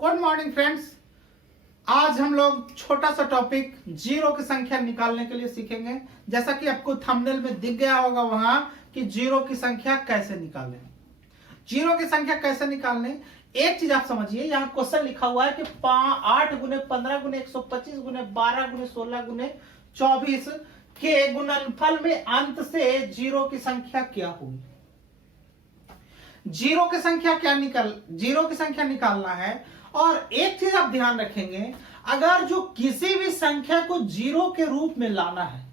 Good morning friends. आज हम लोग छोटा सा टॉपिक जीरो की संख्या निकालने के लिए सीखेंगे। जैसा कि आपको थंबनेल में दिख गया होगा वहां कि जीरो की संख्या कैसे निकालें। जीरो की संख्या कैसे निकालने, एक चीज आप समझिए। यहाँ क्वेश्चन लिखा हुआ है कि 8 गुने 15 गुने 125 गुने 12 गुने 16 गुने 24 के गुणनफल में अंत से जीरो की संख्या क्या होगी। जीरो की संख्या निकालना है। और एक चीज आप ध्यान रखेंगे, अगर जो किसी भी संख्या को जीरो के रूप में लाना है,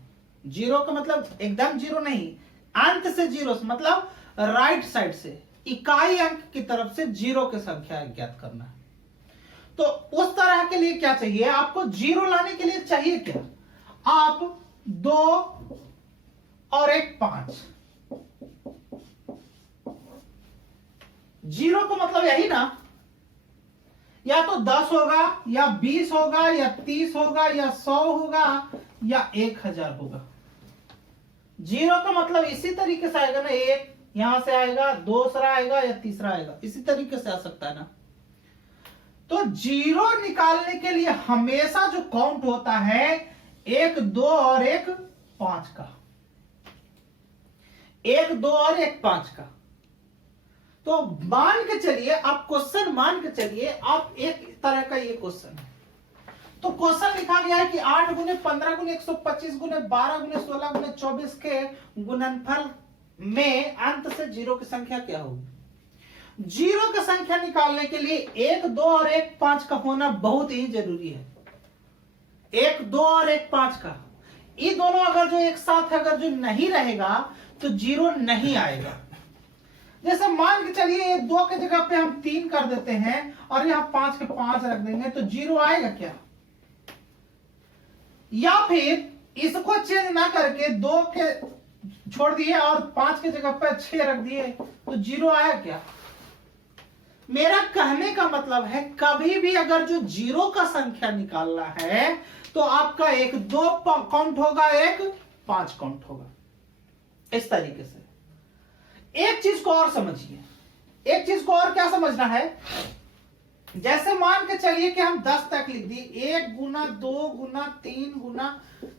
जीरो का मतलब एकदम जीरो नहीं, अंत से जीरो मतलब राइट साइड से इकाई अंक की तरफ से जीरो की संख्या ज्ञात करना है। तो उस तरह के लिए क्या चाहिए आपको, जीरो लाने के लिए चाहिए क्या, आप 2 और 1 5। जीरो का मतलब यही ना, या तो 10 होगा या 20 होगा या 30 होगा या 100 होगा या 1000 होगा। जीरो का मतलब इसी तरीके से आएगा ना, एक यहां से आएगा, दूसरा आएगा या तीसरा आएगा, इसी तरीके से आ सकता है ना। तो जीरो निकालने के लिए हमेशा जो काउंट होता है 1 2 और 1 5 का, 1 2 और 1 5 का। तो मान के चलिए, आप क्वेश्चन मान के चलिए, आप एक तरह का ये क्वेश्चन है। तो क्वेश्चन लिखा गया है कि 8 गुने 15 गुने 125 गुने 12 गुने 16 गुने 24 के गुणनफल में अंत से जीरो की संख्या क्या होगी। जीरो की संख्या निकालने के लिए 1 2 और 1 5 का होना बहुत ही जरूरी है। 1 2 और 1 5 का, ये दोनों अगर जो एक साथ अगर जो नहीं रहेगा तो जीरो नहीं आएगा। जैसे मान के चलिए 2 के जगह पे हम 3 कर देते हैं और यहां 5 के 5 रख देंगे, तो जीरो आएगा क्या। या फिर इसको चेंज ना करके 2 के छोड़ दिए और 5 के जगह पे 6 रख दिए, तो जीरो आया क्या। मेरा कहने का मतलब है, कभी भी अगर जो जीरो का संख्या निकालना है तो आपका 1 2 काउंट होगा, 1 5 काउंट होगा, इस तरीके से। एक चीज को और समझिए, एक चीज को और क्या समझना है। जैसे मान के चलिए कि हम 10 तक लिख दिए, 1 गुना 2 गुना 3 गुना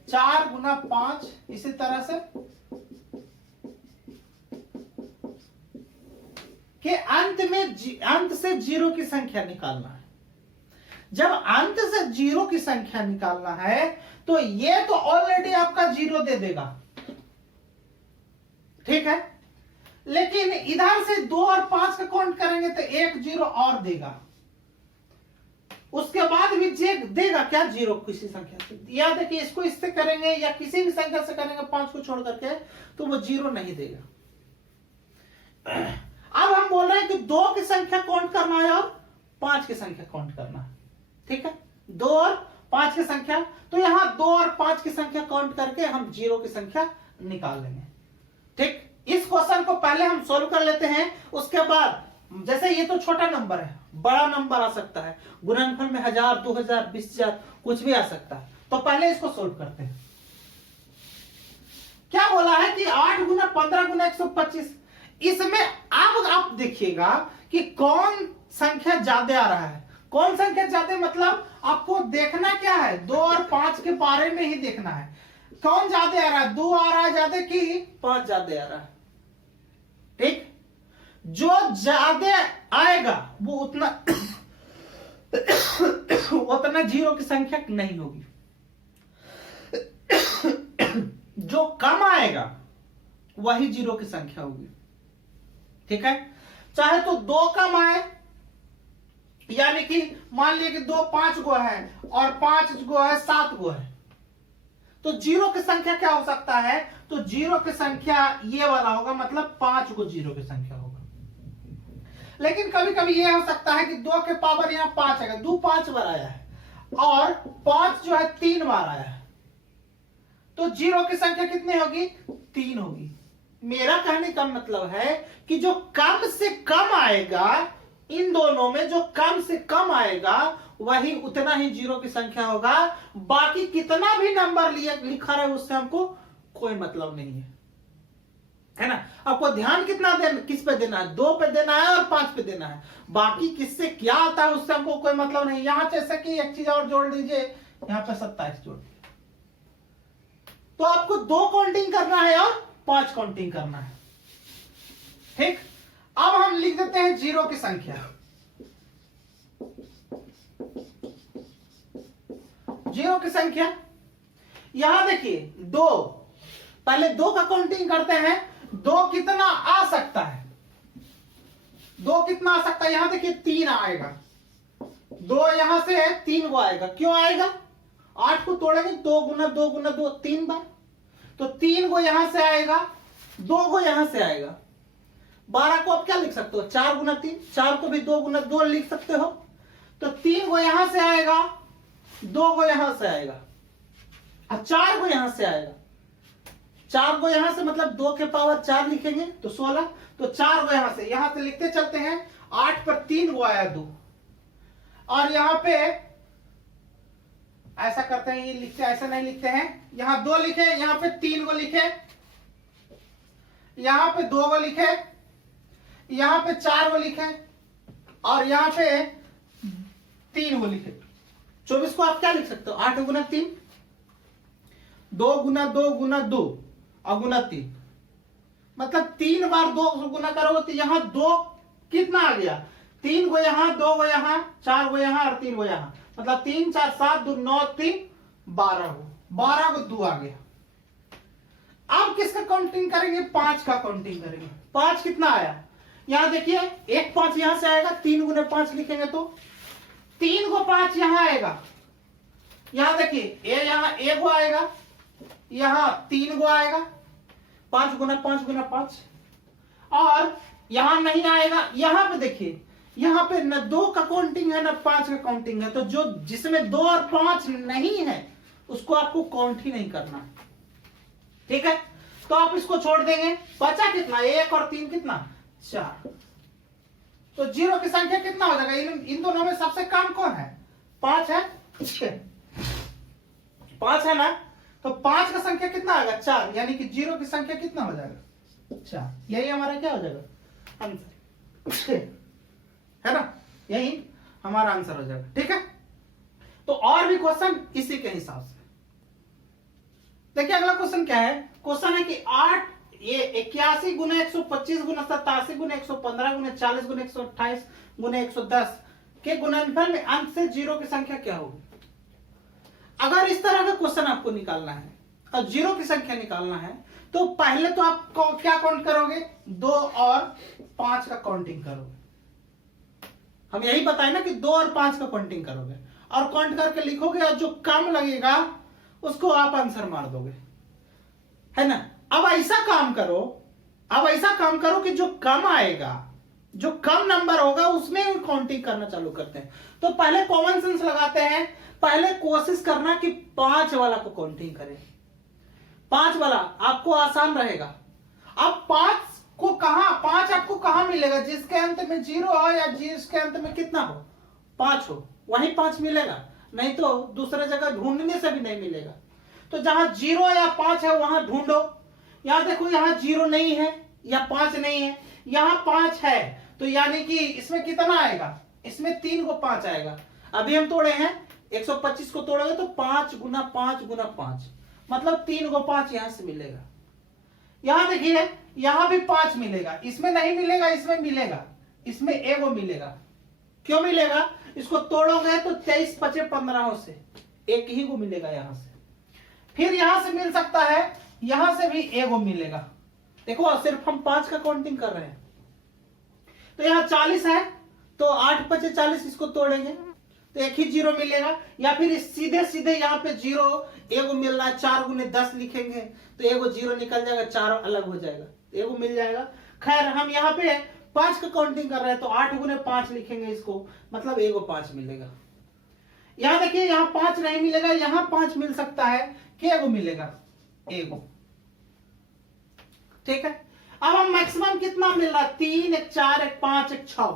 4 गुना 5, इसी तरह से कि अंत से जीरो की संख्या निकालना है। जब अंत से जीरो की संख्या निकालना है तो ये तो ऑलरेडी आपका जीरो दे देगा, ठीक है। लेकिन इधर से 2 और 5 का काउंट करेंगे तो 1 जीरो और देगा, उसके बाद भी देगा क्या, जीरो किसी संख्या से। याद है कि इसको इससे करेंगे या किसी भी संख्या से करेंगे 5 को छोड़ करके, तो वो जीरो नहीं देगा। अब हम बोल रहे हैं कि 2 की संख्या काउंट करना है और 5 की संख्या काउंट करना है, ठीक है। 2 और 5 की संख्या, तो यहां 2 और 5 की संख्या काउंट करके हम जीरो की संख्या निकाल लेंगे, ठीक। इस क्वेश्चन को पहले हम सोल्व कर लेते हैं, उसके बाद जैसे ये तो छोटा नंबर है, बड़ा नंबर आ सकता है, गुणनफल में 1000 2000 20000 कुछ भी आ सकता है। तो पहले इसको सोल्व करते हैं। क्या बोला है कि 8 गुना 15 गुना 125, इसमें अब आप देखिएगा कि कौन संख्या ज्यादा आ रहा है। कौन संख्या ज्यादा मतलब आपको देखना क्या है, 2 और 5 के बारे में ही देखना है। कौन ज्यादा आ रहा है, 2 आ रहा है ज्यादा कि 5 ज्यादा आ रहा है, ठीक। जो ज्यादा आएगा वो उतना उतना जीरो की संख्या नहीं होगी। जो कम आएगा वही जीरो की संख्या होगी, ठीक है। चाहे तो 2 कम आए, यानी कि मान लिया कि 2 5 गो है और 5 गो है 7 गो है, तो जीरो की संख्या क्या हो सकता है, तो जीरो की संख्या ये वाला होगा, मतलब 5 को जीरो की संख्या होगा। लेकिन कभी कभी ये हो सकता है कि 2 के पावर यहां 5 आएगा, 2 5 बार आया है और 5 जो है 3 बार आया है, तो जीरो की संख्या कितनी होगी, 3 होगी। मेरा कहने का मतलब है कि जो कम से कम आएगा, इन दोनों में जो कम से कम आएगा वही उतना ही जीरो की संख्या होगा। बाकी कितना भी नंबर लिखा रहे उससे हमको कोई मतलब नहीं है, है ना। आपको ध्यान कितना देना, किस पे देना है, 2 पे देना है और 5 पे देना है। बाकी किससे क्या आता है उससे हमको कोई मतलब नहीं। यहां जैसे कि एक चीज और जोड़ दीजिए, यहां पे 27 जोड़ दीजिए। तो आपको 2 काउंटिंग करना है और 5 काउंटिंग करना है। ठीक, अब हम लिख देते हैं जीरो की संख्या। जीरो की संख्या यहां देखिए 2, पहले 2 का काउंटिंग करते हैं। 2 कितना आ सकता है, 2 कितना आ सकता है, यहां देखिए 3 आएगा। 2 यहां से है, 3 को आएगा। क्यों आएगा, 8 को तोड़ेंगे 2 गुना 2 गुना 2 3 बार, तो 3 को यहां से आएगा, 2 को यहां से आएगा। 12 को आप क्या लिख सकते हो, 4 गुना 3, 4 को भी 2 गुना 2 लिख सकते हो। तो 3 को यहां से आएगा, 2 को यहां से आएगा, और 4 को यहां से आएगा। 4 को यहां से मतलब 2 के पावर 4 लिखेंगे तो 16, तो 4 को यहां से लिखते चलते हैं। 8 पर 3 को आया 2, और यहां पे ऐसा करते हैं, ये लिखते ऐसा नहीं लिखते हैं, यहां 2 लिखे, यहां पे 3 को लिखे, यहां पे 2 को लिखे, यहां पे 4 को लिखे, और यहां पे 3 को लिखे। 24 को आप क्या लिख सकते हो, 8 गुना 3, 2 गुना 2 गुना 2 और गुना 3, मतलब 3 बार 2 गुना करोगे तो यहां 2 कितना आ गया, 3 को यहां, 2 को यहां, 4 को यहां और 3 को यहां, मतलब 3 4 7 2 9 3 12 को, 12 को 2 आ गया। अब किसका काउंटिंग करेंगे, 5 का काउंटिंग करेंगे। 5 कितना आया, यहां देखिए 1 5 यहां से आएगा, 3 गुने 5 लिखेंगे तो 3 को 5 यहां आएगा। यहां देखिए यहां 1 को आएगा, यहां 3 को आएगा, 5 गुना 5 गुना 5, और यहां नहीं आएगा। यहां पे देखिए, यहां पे न 2 का काउंटिंग है न 5 का काउंटिंग है, तो जो जिसमें 2 और 5 नहीं है उसको आपको काउंट ही नहीं करना। ठीक है, तो आप इसको छोड़ देंगे। बचा कितना, 1 और 3 कितना, 4। तो जीरो की संख्या कितना हो जाएगा, इन दोनों में सबसे कम कौन है, 5 है, 5 है ना। तो 5 का संख्या कितना आएगा, 4, यानी कि जीरो की संख्या कितना हो जाएगा, 4। यही हमारा क्या हो जाएगा, आंसर है ना, यही हमारा आंसर हो जाएगा। ठीक है, तो और भी क्वेश्चन इसी के हिसाब से। देखिए अगला क्वेश्चन क्या है, क्वेश्चन है कि 8 ये 81 गुना 125 गुना 87 गुना 115 गुना 40 गुना 128 गुना 110 के गुणनफल में अंत से जीरो की संख्या क्या होगी। अगर इस तरह का क्वेश्चन आपको निकालना है और जीरो की संख्या निकालना है, तो पहले तो आप क्या काउंट करोगे, 2 और 5 का काउंटिंग करोगे। हम यही बताए ना कि 2 और 5 का काउंटिंग करोगे और काउंट करके लिखोगे, और जो कम लगेगा उसको आप आंसर मार दोगे, है ना। अब ऐसा काम करो कि जो कम आएगा, जो कम नंबर होगा उसमें काउंटिंग करना चालू करते हैं। तो पहले कॉमन सेंस लगाते हैं, पहले कोशिश करना कि 5 वाला को काउंटिंग करें। 5 वाला आपको आसान रहेगा। अब 5 को कहां, 5 आपको कहां मिलेगा, जिसके अंत में 0 हो या जिसके अंत में कितना हो, 5 हो, वहीं 5 मिलेगा, नहीं तो दूसरे जगह ढूंढने से भी नहीं मिलेगा। तो जहां 0 या 5 है वहां ढूंढो। यहां देखो, यहां 0 नहीं है या 5 नहीं है, यहां 5 है, तो यानी कि इसमें कितना आएगा, इसमें 3 को 5 आएगा। अभी हम तोड़े हैं 125 को तोड़ोगे तो 5 गुना 5 गुना 5, मतलब 3 को 5 यहां से मिलेगा। यहां देखिए, यहां भी 5 मिलेगा, इसमें नहीं मिलेगा, इसमें मिलेगा, इसमें 1 को मिलेगा। क्यों मिलेगा, इसको तोड़ोगे तो 23 5 15 से 1 ही को मिलेगा यहां से। फिर यहां से मिल सकता है, यहां से भी 1 को मिलेगा। देखो सिर्फ हम 5 का काउंटिंग कर रहे हैं। तो यहां 40 है, तो 8 5 40, इसको तोड़ेंगे तो 1 ही 0 मिलेगा। या फिर सीधे सीधे यहाँ पे 0 1 को मिल रहा है, 4 गुने 10 लिखेंगे तो 1 को 0 निकल जाएगा, 4 अलग हो जाएगा, 1 को मिल जाएगा। खैर हम यहाँ पे 5 का काउंटिंग कर रहे हैं, तो 8 गुने 5 लिखेंगे इसको, मतलब 1 को 5 मिलेगा। यहां देखिए, यहां 5 नहीं मिलेगा, यहां 5 मिल सकता है, क्या को मिलेगा, 1 को। ठीक है, अब हम मैक्सिमम कितना मिल रहा है, 3 1 4 1 5 1 6,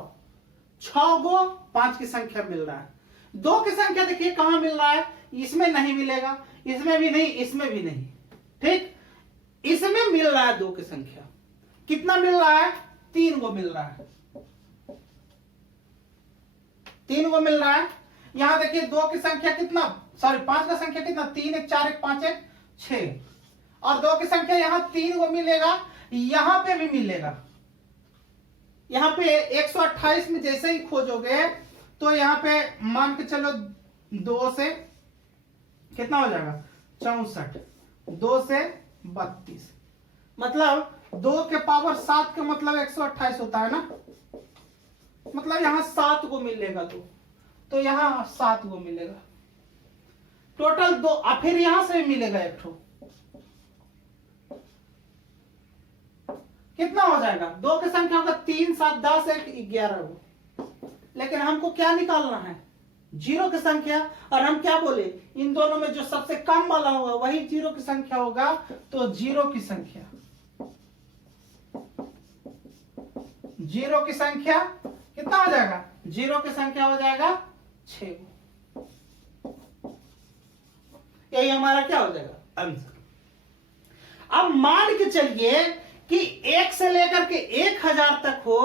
6 को 5 की संख्या मिल रहा है। 2 की संख्या देखिए कहां मिल रहा है, इसमें नहीं मिलेगा, इसमें भी नहीं, इसमें भी नहीं। ठीक, इसमें मिल रहा है 2 की संख्या, कितना मिल रहा है? 3 गो मिल रहा है, 3 गो मिल रहा है। यहां देखिए 2 की संख्या कितना, सॉरी 5 का संख्या कितना, 3 1 4 1 5 1 6, और 2 की संख्या यहां 3 गो मिलेगा, यहां पे भी मिलेगा। यहां पे 128 में जैसे ही खोजोगे तो यहां पे मान के चलो 2 से कितना हो जाएगा 64, 2 से 32, मतलब 2 के पावर 7 का मतलब 128 होता है ना, मतलब यहां 7 को मिलेगा, तो यहां 7 को मिलेगा टोटल 2, और फिर यहां से मिलेगा एक ठो, कितना हो जाएगा? 2 की संख्या होगा 3 7 10 1 11 को, लेकिन हमको क्या निकालना है? जीरो की संख्या। और हम क्या बोले, इन दोनों में जो सबसे कम वाला होगा वही जीरो की संख्या होगा, तो जीरो की संख्या, जीरो की संख्या कितना हो जाएगा? जीरो की संख्या हो जाएगा 6। यही हमारा क्या हो जाएगा आंसर। अब मान के चलिए कि 1 से लेकर के 1000 तक हो,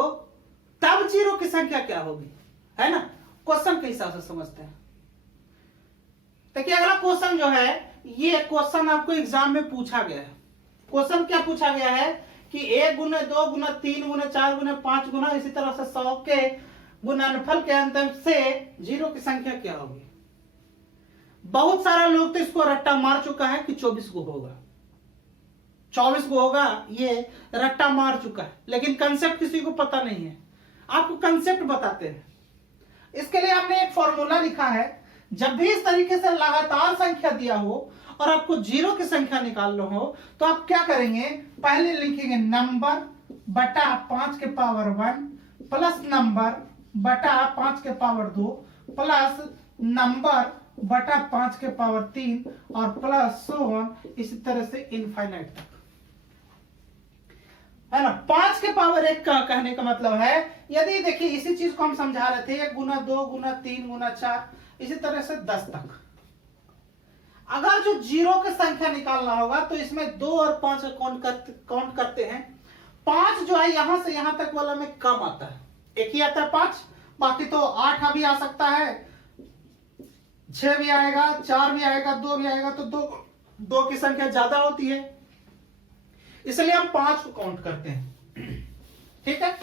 तब जीरो की संख्या क्या होगी, है ना? क्वेश्चन के हिसाब से समझते हैं। देखिए अगला क्वेश्चन जो है, ये क्वेश्चन आपको एग्जाम में पूछा गया है। क्वेश्चन क्या पूछा गया है कि 1 गुना 2 गुना 3 गुना 4 गुना 5 गुना इसी तरह से 100 के गुणनफल के अंतर से जीरो की संख्या क्या होगी। बहुत सारा लोग तो इसको रट्टा मार चुका है कि 24 को होगा, 24 को होगा, ये रट्टा मार चुका है, लेकिन कंसेप्ट किसी को पता नहीं है। आपको कंसेप्ट बताते हैं। इसके लिए हमने एक फॉर्मूला लिखा है, जब भी इस तरीके से लगातार संख्या दिया हो और आपको जीरो की संख्या निकालना हो तो आप क्या करेंगे, पहले लिखेंगे नंबर बटा 5 के पावर 1 प्लस नंबर बटा 5 के पावर 2 प्लस नंबर बटा 5 के पावर 3 और प्लस सो ऑन, इसी तरह से इनफाइनाइट तक, है ना। 5 के पावर 1 का कहने का मतलब है, यदि देखिए इसी चीज को हम समझा रहे थे, 1 गुना 2 गुना 3 गुना 4 इसी तरह से 10 तक। अगर जो जीरो की संख्या निकालना होगा तो इसमें 2 और 5 का काउंट करते हैं। 5 जो है यहां से यहां तक वाला में कम आता है, एक ही आता है 5, बाकी तो 8 भी आ सकता है, 6 भी आएगा, 4 भी आएगा, 2 भी आएगा, तो 2 की संख्या ज्यादा होती है, इसलिए हम 5 को काउंट करते हैं। ठीक है।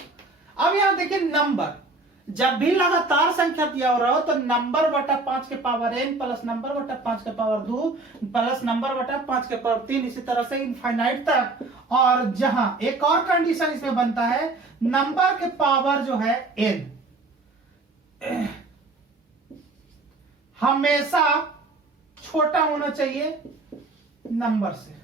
अब यहां देखिए नंबर, जब भी लगातार संख्या दिया हो रहा हो तो नंबर बटा 5 के पावर n प्लस नंबर बटा 5 के पावर 2 प्लस नंबर बटा 5 के पावर 3 इसी तरह से इनफाइनाइट तक। और जहां एक और कंडीशन इसमें बनता है, नंबर के पावर जो है n हमेशा छोटा होना चाहिए नंबर से,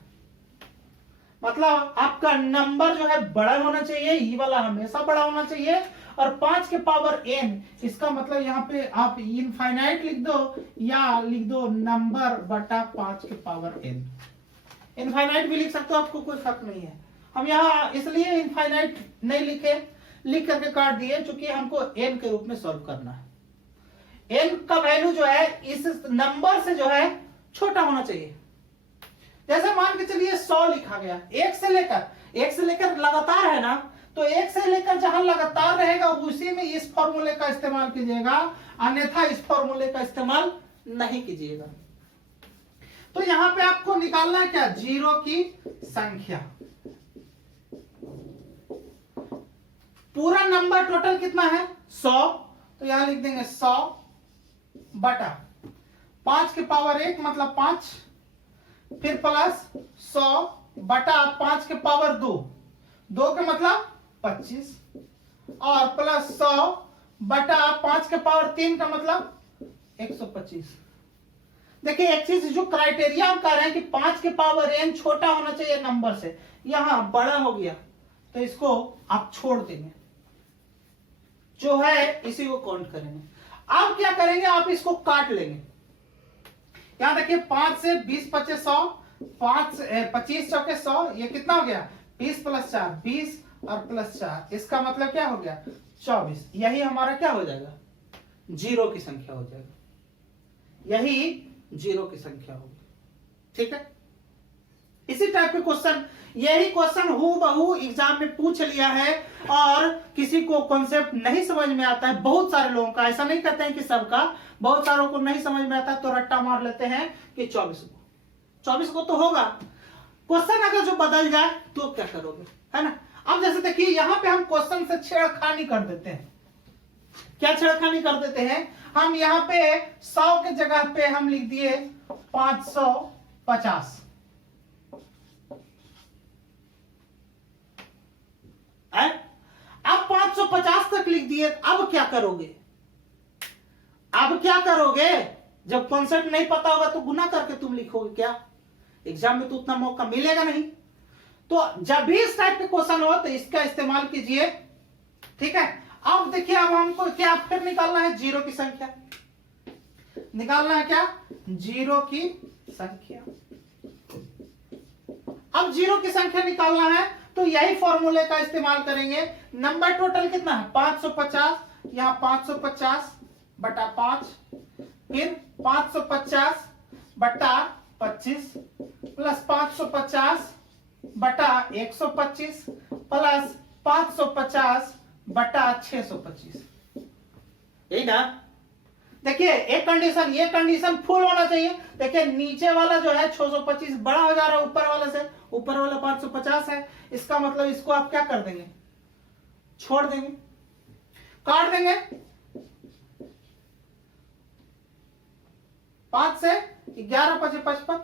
मतलब आपका नंबर जो है बड़ा होना चाहिए, ये वाला हमेशा बड़ा होना चाहिए। और 5 के पावर n, इसका मतलब यहाँ पे आप इनफाइनाइट लिख दो या लिख दो नंबर बटा 5 के पावर n। इनफाइनाइट भी लिख सकते हो, आपको कोई फर्क नहीं है। हम यहाँ इसलिए इनफाइनाइट नहीं लिखे, लिख करके काट दिए, क्योंकि हमको n के रूप में सॉल्व करना है। n का वैल्यू जो है इस नंबर से जो है छोटा होना चाहिए। जैसे मान के चलिए 100 लिखा गया, 1 से लेकर लगातार है ना, तो 1 से लेकर जहां लगातार रहेगा उसी में इस फॉर्मूले का इस्तेमाल कीजिएगा, अन्यथा इस फॉर्मूले का इस्तेमाल नहीं कीजिएगा। तो यहां पे आपको निकालना है क्या, जीरो की संख्या। पूरा नंबर टोटल कितना है 100, तो यहां लिख देंगे 100 बटा 5 के पावर 1 मतलब 5, फिर प्लस 100 बटा 5 के पावर 2, 2 के मतलब 25, और प्लस 100 बटा 5 के पावर 3 का मतलब 125। देखिए एक चीज जो क्राइटेरिया हम कह रहे हैं कि 5 के पावर n छोटा होना चाहिए नंबर से, यहां बड़ा हो गया तो इसको आप छोड़ देंगे, जो है इसी को काउंट करेंगे। अब क्या करेंगे, आप इसको काट लेंगे। यहां देखिए 5 से 20 25 100, 5 25 चौके 100, ये कितना हो गया 20 प्लस 4 20 और प्लस 4, इसका मतलब क्या हो गया 24। यही हमारा क्या हो जाएगा, जीरो की संख्या हो जाएगा, यही जीरो की संख्या होगी। ठीक है, इसी टाइप के क्वेश्चन, यही क्वेश्चन हूबहू एग्जाम में पूछ लिया है। और किसी को कॉन्सेप्ट नहीं समझ में आता है, बहुत सारे लोगों का, ऐसा नहीं कहते हैं कि सबका, बहुत सारों को नहीं समझ में आता तो रट्टा मार लेते हैं कि 24 को तो होगा। क्वेश्चन अगर जो बदल जाए तो क्या करोगे, है ना। अब जैसे देखिए यहां पे हम क्वेश्चन से छेड़खानी कर देते हैं। क्या छेड़खानी कर देते हैं हम, यहां पे 100 के जगह पे हम लिख दिए 550। अब 550 तक लिख दिए, अब क्या करोगे, अब क्या करोगे। जब कॉन्सेप्ट नहीं पता होगा तो गुना करके तुम लिखोगे क्या, एग्जाम में तो उतना मौका मिलेगा नहीं। तो जब भी इस टाइप के क्वेश्चन हो तो इसका इस्तेमाल कीजिए, ठीक है। अब देखिए अब हमको क्या फिर निकालना है, जीरो की संख्या निकालना है, क्या, जीरो की संख्या। अब जीरो की संख्या निकालना है तो यही फॉर्मूले का इस्तेमाल करेंगे। नंबर टोटल कितना है 550, यहां 550 बटा 5, फिर 550 बटा 25 प्लस 550 बटा 125 प्लस 550 बटा 625, यही ना। देखिए एक कंडीशन, ये कंडीशन फुल होना चाहिए। देखिए नीचे वाला जो है 625 बड़ा हो जा रहा है ऊपर वाले से, ऊपर वाला 550 है, इसका मतलब इसको आप क्या कर देंगे, छोड़ देंगे, काट देंगे। 5 से 11 5 55,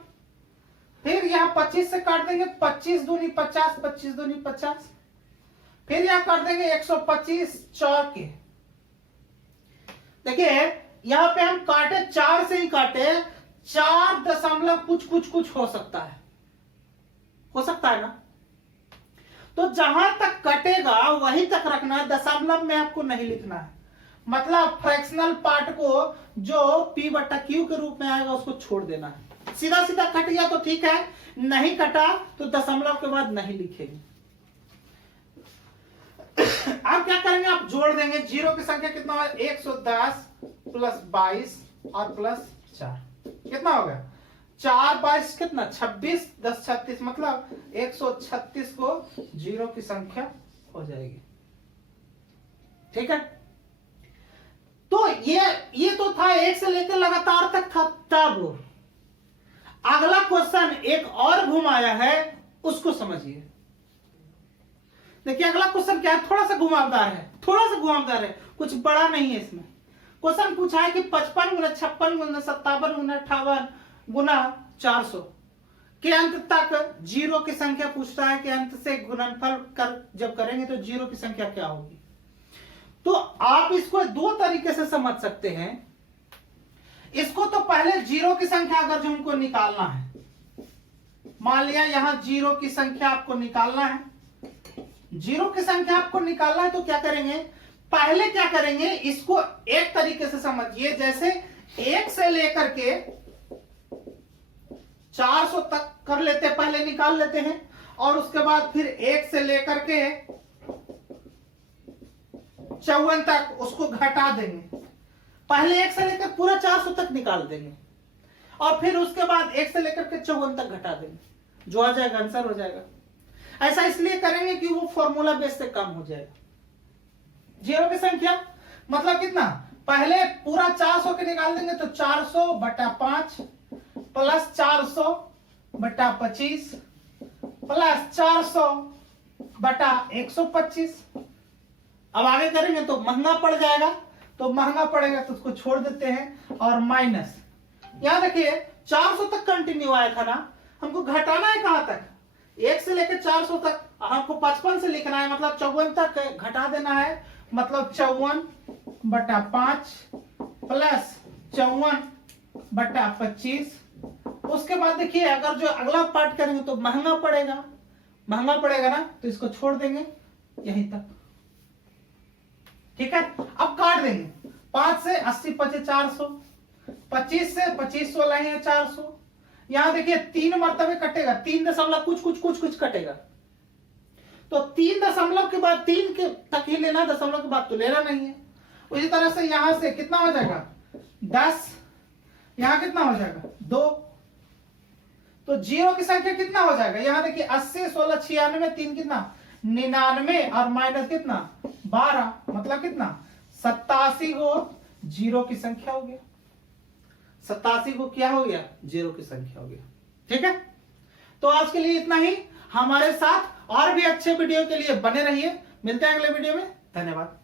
फिर यहां 25 से काट देंगे, 25 दूनी 50, 25 दूनी 50, फिर यहां काट देंगे 125 4 के। देखिए यहां पे हम काटे 4 से ही काटे, 4 दशमलव कुछ हो सकता है, ना। तो जहां तक कटेगा वहीं तक रखना है, दशमलव में आपको नहीं लिखना है। मतलब फ्रैक्शनल पार्ट को जो P बटा Q के रूप में आएगा उसको छोड़ देना है। सीधा सीधा कट गया तो ठीक है, नहीं कटा तो दशमलव के बाद नहीं लिखेंगे। आप क्या करेंगे, आप जोड़ देंगे। जीरो की संख्या कितना होगा, 110 प्लस 22 और प्लस 4 कितना हो गया, 4 22 कितना 26, 10 36, मतलब 136 को जीरो की संख्या हो जाएगी, ठीक है। तो ये तो था 1 से लेकर लगातार तक था। तब अगला क्वेश्चन एक और घुमाया है, उसको समझिए। देखिए अगला क्वेश्चन क्या है, थोड़ा सा घुमावदार है, कुछ बड़ा नहीं है इसमें। क्वेश्चन पूछा है कि 55 गुना 56 गुना 57 गुना 58 गुना 400 के अंत तक जीरो की संख्या पूछता है कि अंत से गुणनफल कर जब करेंगे तो जीरो की संख्या क्या होगी। तो आप इसको दो तरीके से समझ सकते हैं। इसको तो पहले जीरो की संख्या अगर जो हमको निकालना है, मान लिया यहां जीरो की संख्या आपको निकालना है, जीरो की संख्या आपको निकालना है तो क्या करेंगे, पहले क्या करेंगे, इसको एक तरीके से समझिए। जैसे 1 से लेकर के 400 तक कर लेते, पहले निकाल लेते हैं, और उसके बाद फिर 1 से लेकर के 54 तक उसको घटा देंगे। पहले 1 से लेकर पूरा 400 तक निकाल देंगे और फिर उसके बाद 1 से लेकर के 54 तक घटा देंगे, जो आ जाएगा आंसर हो जाएगा। ऐसा इसलिए करेंगे कि वो फॉर्मूला बेस से कम हो जाएगा। जीरो की संख्या मतलब कितना, पहले पूरा 400 के निकाल देंगे तो 400 बटा 5 प्लस 400 बटा 25 प्लस 400 बटा 125। अब आगे करेंगे तो महंगा पड़ जाएगा, तो महंगा पड़ेगा तो उसको छोड़ देते हैं और माइनस। यहां देखिए 400 तक कंटिन्यू आया था ना, हमको घटाना है कहां तक, 1 से लेकर 400 तक। हमको 55 से लिखना है, मतलब 54 तक घटा देना है, मतलब 54 बटा 5 प्लस 54 बटा 25। उसके बाद देखिए अगर जो अगला पार्ट करेंगे तो महंगा पड़ेगा ना, तो इसको छोड़ देंगे यहीं तक, ठीक है। अब काट देंगे, 5 से 80 पचे 400, 25 से 25 16 है 400। यहां देखिए 3 मरतबे कटेगा, 3 दशमलव कुछ कटेगा, तो 3 दशमलव के बाद 3 के तक ही लेना, दशमलव के बाद तो लेना नहीं है। उसी तरह से यहां से कितना हो जाएगा 10, यहां कितना हो जाएगा 2, तो जीरो की संख्या कितना हो जाएगा, यहां देखिए 80 16 96 3 कितना 99 और माइनस कितना 12, मतलब कितना 87 को जीरो की संख्या हो गया। 87 को क्या हो गया, जीरो की संख्या हो गया। ठीक है, तो आज के लिए इतना ही। हमारे साथ और भी अच्छे वीडियो के लिए बने रहिए। मिलते हैं अगले वीडियो में। धन्यवाद।